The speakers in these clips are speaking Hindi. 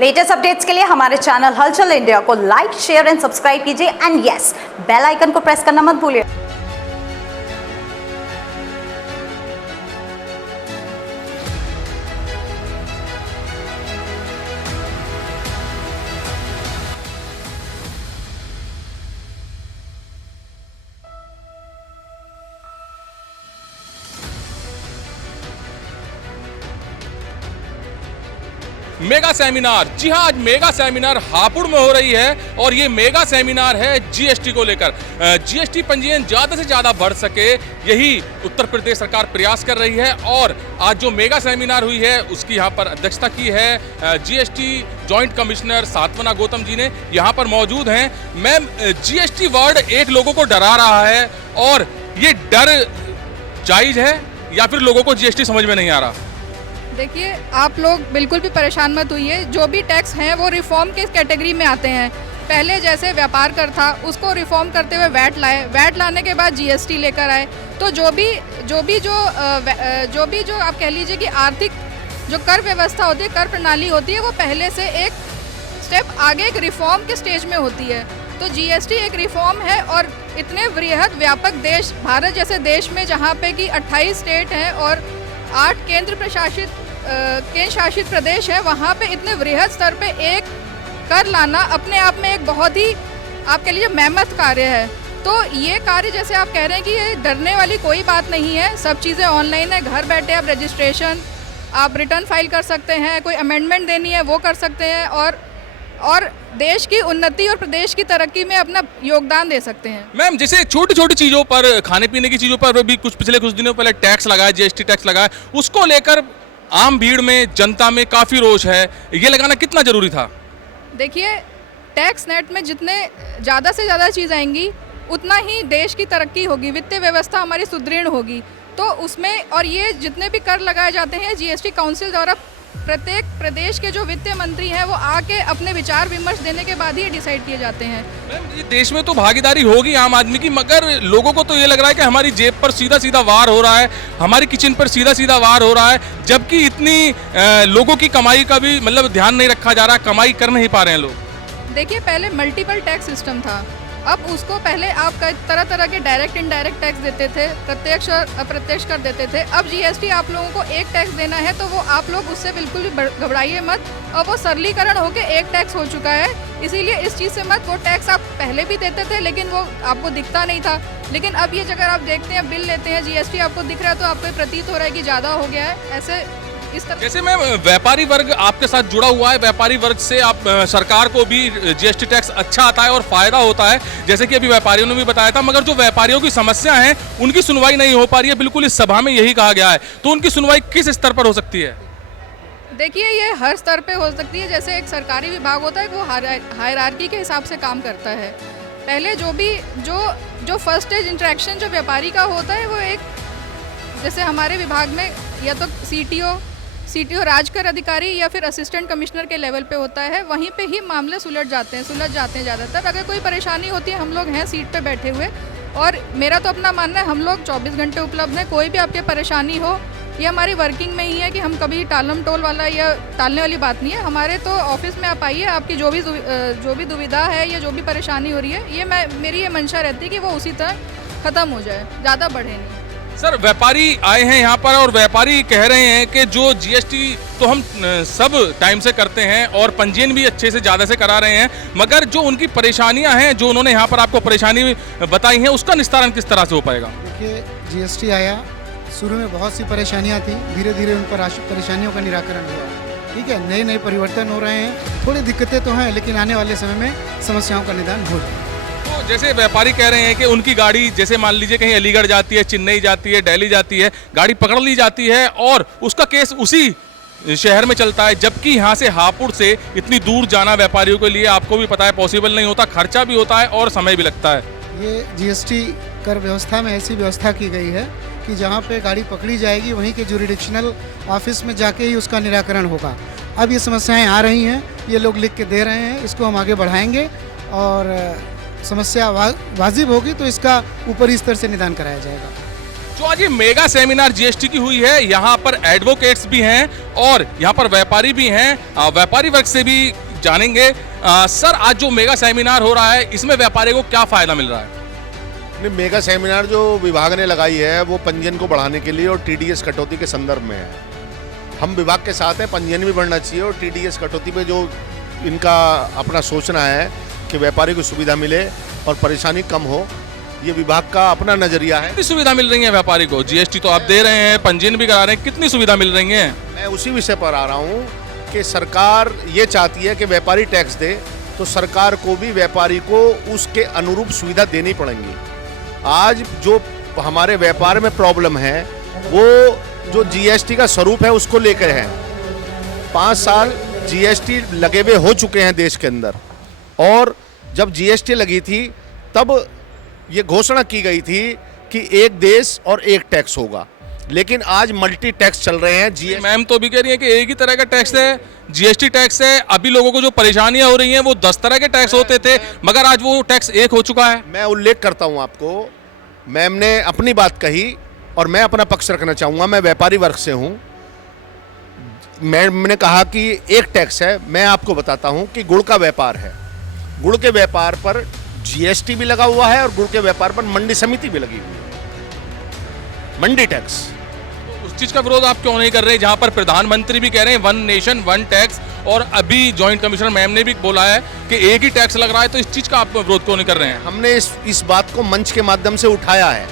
लेटेस्ट अपडेट्स के लिए हमारे चैनल हलचल इंडिया को लाइक, शेयर एंड सब्सक्राइब कीजिए एंड यस, बेल आइकन को प्रेस करना मत भूलिए। मेगा सेमिनार, जी हाँ, आज मेगा सेमिनार हापुड़ में हो रही है और ये मेगा सेमिनार है जीएसटी को लेकर। जीएसटी पंजीयन ज़्यादा से ज़्यादा बढ़ सके, यही उत्तर प्रदेश सरकार प्रयास कर रही है। और आज जो मेगा सेमिनार हुई है उसकी यहाँ पर अध्यक्षता की है GST joint commissioner सात्वना Gautam ji ने, यहाँ पर मौजूद हैं। मैम, जीएसटी वर्ड एक लोगों को डरा रहा है और ये डर जायज़ है या फिर लोगों को जीएसटी समझ में नहीं आ रहा? देखिए, आप लोग बिल्कुल भी परेशान मत होइए। जो भी टैक्स हैं वो रिफॉर्म के कैटेगरी में आते हैं। पहले जैसे व्यापार कर था उसको रिफॉर्म करते हुए वैट लाए, वैट लाने के बाद जीएसटी लेकर आए। तो जो आप कह लीजिए कि आर्थिक जो कर व्यवस्था होती है, कर प्रणाली होती है, वो पहले से एक स्टेप आगे एक रिफॉर्म के स्टेज में होती है। तो जीएसटी एक रिफॉर्म है और इतने वृहद व्यापक देश, भारत जैसे देश में जहाँ पे कि 28 स्टेट हैं और 8 केंद्र शासित प्रदेश है, वहाँ पे इतने वृहद स्तर पे एक कर लाना अपने आप में एक बहुत ही आप कह लीजिए मेहनत कार्य है। तो ये कार्य जैसे आप कह रहे हैं कि ये डरने वाली कोई बात नहीं है। सब चीज़ें ऑनलाइन है, घर बैठे आप रजिस्ट्रेशन, आप रिटर्न फाइल कर सकते हैं, कोई अमेंडमेंट देनी है वो कर सकते हैं और देश की उन्नति और प्रदेश की तरक्की में अपना योगदान दे सकते हैं। मैम, जैसे छोटी छोटी चीज़ों पर, खाने पीने की चीज़ों पर भी पिछले कुछ दिनों पहले टैक्स लगाया, जीएसटी टैक्स लगाया, उसको लेकर आम भीड़ में, जनता में काफ़ी रोष है। ये लगाना कितना ज़रूरी था? देखिए, टैक्स नेट में जितने ज़्यादा से ज़्यादा चीज़ आएंगी उतना ही देश की तरक्की होगी, वित्तीय व्यवस्था हमारी सुदृढ़ होगी। तो उसमें और ये जितने भी कर लगाए जाते हैं जीएसटी काउंसिल द्वारा प्रत्येक प्रदेश के जो वित्त मंत्री हैं वो आके अपने विचार विमर्श देने के बाद ही डिसाइड किए जाते हैं। ये देश में तो भागीदारी होगी आम आदमी की, मगर लोगों को तो ये लग रहा है कि हमारी जेब पर सीधा सीधा वार हो रहा है, हमारी किचन पर सीधा सीधा वार हो रहा है, जबकि इतनी लोगों की कमाई का भी मतलब ध्यान नहीं रखा जा रहा, कमाई कर नहीं पा रहे हैं लोग। देखिए, पहले मल्टीपल टैक्स सिस्टम था, अब उसको पहले आप तरह तरह के डायरेक्ट इनडायरेक्ट टैक्स देते थे, प्रत्यक्ष और अप्रत्यक्ष कर देते थे। अब जीएसटी आप लोगों को एक टैक्स देना है तो वो आप लोग उससे बिल्कुल भी घबराइए मत, और वो सरलीकरण होकर एक टैक्स हो चुका है। इसीलिए इस चीज़ से मत, वो टैक्स आप पहले भी देते थे लेकिन वो आपको दिखता नहीं था, लेकिन अब ये अगर आप देखते हैं, बिल लेते हैं, जीएसटी आपको दिख रहा है तो आपको प्रतीत हो रहा है कि ज़्यादा हो गया है। ऐसे इस तरह जैसे मैं, व्यापारी वर्ग आपके साथ जुड़ा हुआ है, व्यापारी वर्ग से आप सरकार को भी जीएसटी टैक्स अच्छा आता है और फायदा होता है, जैसे कि अभी व्यापारियों ने भी बताया था, मगर जो व्यापारियों की समस्या है उनकी सुनवाई नहीं हो पा रही है। बिल्कुल इस सभा में यही कहा गया है, तो उनकी सुनवाई किस स्तर पर हो सकती है? देखिए, ये हर स्तर पे हो सकती है। जैसे एक सरकारी विभाग होता है वो हायरार्की के हिसाब से काम करता है। पहले जो फर्स्ट स्टेज इंटरेक्शन जो व्यापारी का होता है वो एक, जैसे हमारे विभाग में या तो सीटीओ राजकर अधिकारी या फिर असिस्टेंट कमिश्नर के लेवल पे होता है, वहीं पे ही मामले सुलझ जाते हैं ज़्यादातर। अगर कोई परेशानी होती है, हम लोग हैं सीट पे बैठे हुए, और मेरा तो अपना मानना है हम लोग 24 घंटे उपलब्ध हैं। कोई भी आपके परेशानी हो, ये हमारी वर्किंग में ही है कि हम कभी टालम टोल वाला या टालने वाली बात नहीं है। हमारे तो ऑफिस में आप आइए, आपकी जो भी दुविधा है या जो भी परेशानी हो रही है, ये मेरी ये मंशा रहती है कि वो उसी तरह ख़त्म हो जाए, ज़्यादा बढ़े नहीं। सर, व्यापारी आए हैं यहाँ पर और व्यापारी कह रहे हैं कि जो जीएसटी तो हम सब टाइम से करते हैं और पंजीयन भी अच्छे से ज़्यादा से करा रहे हैं, मगर जो उनकी परेशानियाँ हैं, जो उन्होंने यहाँ पर आपको परेशानी बताई हैं, उसका निस्तारण किस तरह से हो पाएगा? देखिए, जीएसटी आया, शुरू में बहुत सी परेशानियाँ थी, धीरे धीरे उन परेशानियों का निराकरण हुआ। ठीक है, नए परिवर्तन हो रहे हैं, थोड़ी दिक्कतें तो हैं, लेकिन आने वाले समय में समस्याओं का निदान हो जाएगा। तो जैसे व्यापारी कह रहे हैं कि उनकी गाड़ी, जैसे मान लीजिए कहीं अलीगढ़ जाती है, चेन्नई जाती है, दिल्ली जाती है, गाड़ी पकड़ ली जाती है और उसका केस उसी शहर में चलता है, जबकि यहाँ से हापुड़ से इतनी दूर जाना व्यापारियों के लिए, आपको भी पता है, पॉसिबल नहीं होता, खर्चा भी होता है और समय भी लगता है। ये जीएसटी कर व्यवस्था में ऐसी व्यवस्था की गई है कि जहाँ पे गाड़ी पकड़ी जाएगी वहीं के जुरिडिक्शनल ऑफिस में जाके ही उसका निराकरण होगा। अब ये समस्याएं आ रही हैं, ये लोग लिख के दे रहे हैं, इसको हम आगे बढ़ाएंगे और समस्या वाजिब होगी तो इसका ऊपरी स्तर से निदान कराया जाएगा। जो आज ये मेगा सेमिनार जीएसटी की हुई है, यहाँ पर एडवोकेट्स भी हैं और यहाँ पर व्यापारी भी हैं। व्यापारी वर्ग से भी जानेंगे। सर, आज जो मेगा सेमिनार हो रहा है, इसमें व्यापारी को क्या फायदा मिल रहा है? नहीं, मेगा सेमिनार जो विभाग ने लगाई है वो पंजीयन को बढ़ाने के लिए और टीडीएस कटौती के संदर्भ में है। हम विभाग के साथ हैं, पंजीयन भी बढ़ना चाहिए और टीडीएस कटौती पे जो इनका अपना सोचना है कि व्यापारी को सुविधा मिले और परेशानी कम हो, ये विभाग का अपना नजरिया है। कितनी सुविधा मिल रही है व्यापारी को? जीएसटी तो आप दे रहे हैं, पंजीयन भी करा रहे हैं, कितनी सुविधा मिल रही है? मैं उसी विषय पर आ रहा हूँ कि सरकार ये चाहती है कि व्यापारी टैक्स दे, तो सरकार को भी व्यापारी को उसके अनुरूप सुविधा देनी पड़ेगी। आज जो हमारे व्यापार में प्रॉब्लम है वो जो जीएसटी का स्वरूप है उसको लेकर है। 5 साल जीएसटी लगे हुए हो चुके हैं देश के अंदर, और जब जीएसटी लगी थी तब ये घोषणा की गई थी कि एक देश और एक टैक्स होगा, लेकिन आज मल्टी टैक्स चल रहे हैं। जीएसटी मैम तो भी कह रही है कि एक ही तरह का टैक्स है, जीएसटी टैक्स है। अभी लोगों को जो परेशानियां हो रही हैं वो 10 तरह के टैक्स होते थे, मगर आज वो टैक्स एक हो चुका है। मैं उल्लेख करता हूं आपको, मैम ने अपनी बात कही और मैं अपना पक्ष रखना चाहूँगा। मैं व्यापारी वर्ग से हूँ। मैम ने कहा कि एक टैक्स है। मैं आपको बताता हूँ कि गुड़ का व्यापार है, गुड़ के व्यापार पर जीएसटी भी लगा हुआ है और गुड़ के व्यापार पर मंडी समिति भी लगी हुई है, मंडी टैक्स। उस चीज का विरोध आप क्यों नहीं कर रहे, जहां पर प्रधानमंत्री भी कह रहे हैं 1 नेशन 1 टैक्स, और अभी जॉइंट कमिश्नर मैम ने भी बोला है कि एक ही टैक्स लग रहा है, तो इस चीज का आप विरोध क्यों नहीं कर रहे हैं? हमने इस बात को मंच के माध्यम से उठाया है।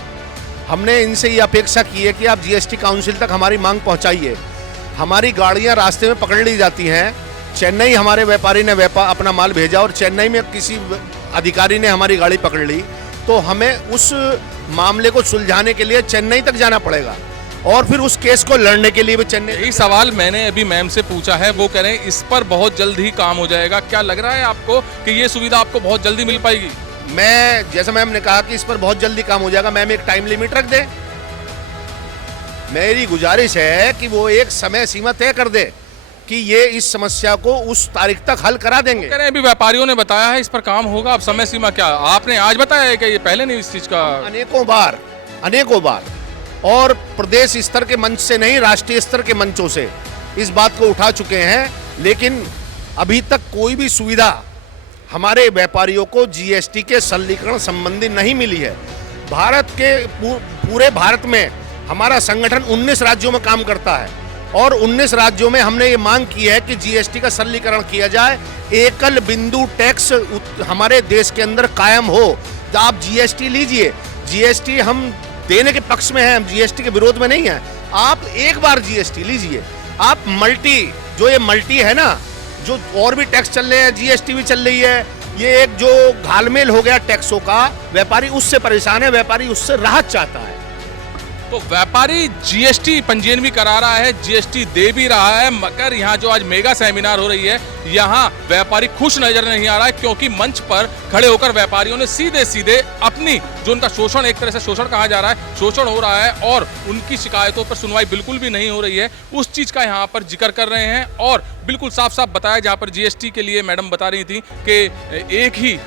हमने इनसे ये अपेक्षा की है कि आप जीएसटी काउंसिल तक हमारी मांग पहुंचाइए। हमारी गाड़ियां रास्ते में पकड़ ली जाती हैं। चेन्नई हमारे व्यापारी ने अपना माल भेजा और चेन्नई में किसी अधिकारी ने हमारी गाड़ी पकड़ ली, तो हमें उस मामले को सुलझाने के लिए चेन्नई तक जाना पड़ेगा और फिर उस केस को लड़ने के लिए भी चेन्नई। यही सवाल मैंने अभी मैम से पूछा है, वो कह रहे हैं इस पर बहुत जल्द ही काम हो जाएगा। क्या लग रहा है आपको कि ये सुविधा आपको बहुत जल्दी मिल पाएगी? मैं जैसा मैम ने कहा कि इस पर बहुत जल्दी काम हो जाएगा, मैम एक टाइम लिमिट रख दे। मेरी गुजारिश है कि वो एक समय सीमा तय कर दे कि ये इस समस्या को उस तारीख तक हल करा देंगे। कह रहे हैं अभी व्यापारियों ने बताया है इस पर काम होगा। अब समय सीमा क्या आपने आज बताया है कि ये पहले नहीं इस चीज का? अनेकों बार और प्रदेश स्तर के मंच से नहीं, राष्ट्रीय स्तर के मंचों से इस बात को उठा चुके हैं, लेकिन अभी तक कोई भी सुविधा हमारे व्यापारियों को जीएसटी के सरलीकरण संबंधी नहीं मिली है। भारत के पूरे भारत में हमारा संगठन 19 राज्यों में काम करता है और 19 राज्यों में हमने ये मांग की है कि जीएसटी का सरलीकरण किया जाए, एकल बिंदु टैक्स हमारे देश के अंदर कायम हो। आप जीएसटी लीजिए, जीएसटी हम देने के पक्ष में हैं, हम जीएसटी के विरोध में नहीं है। आप एक बार जीएसटी लीजिए, आप मल्टी है ना, जो और भी टैक्स चल रहे हैं, जीएसटी भी चल रही है, ये एक जो घालमेल हो गया टैक्सों का, व्यापारी उससे परेशान है, व्यापारी उससे राहत चाहता है। तो व्यापारी जीएसटी पंजीयन भी करा रहा है, जीएसटी दे भी रहा है, मगर यहाँ जो आज मेगा सेमिनार हो रही है, यहाँ व्यापारी खुश नजर नहीं आ रहा है, क्योंकि मंच पर खड़े होकर व्यापारियों ने सीधे सीधे अपनी जो उनका शोषण, एक तरह से शोषण कहा जा रहा है, शोषण हो रहा है और उनकी शिकायतों पर सुनवाई बिल्कुल भी नहीं हो रही है, उस चीज का यहाँ पर जिक्र कर रहे हैं। और बिल्कुल साफ साफ बताया, जहाँ पर जीएसटी के लिए मैडम बता रही थी कि एक ही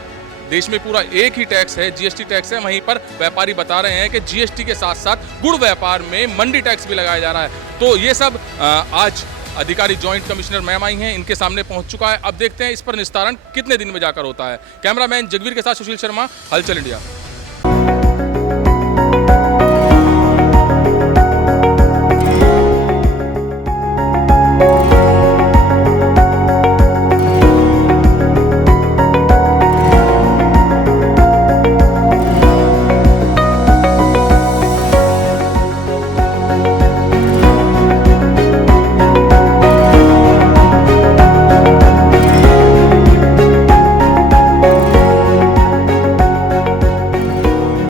देश में पूरा एक ही टैक्स है, जीएसटी टैक्स है, वहीं पर व्यापारी बता रहे हैं कि जीएसटी के साथ साथ गुड़ व्यापार में मंडी टैक्स भी लगाया जा रहा है। तो ये सब आज अधिकारी जॉइंट कमिश्नर मैम आई हैं, इनके सामने पहुंच चुका है। अब देखते हैं इस पर निस्तारण कितने दिन में जाकर होता है। कैमरामैन जगवीर के साथ सुशील शर्मा, हलचल इंडिया।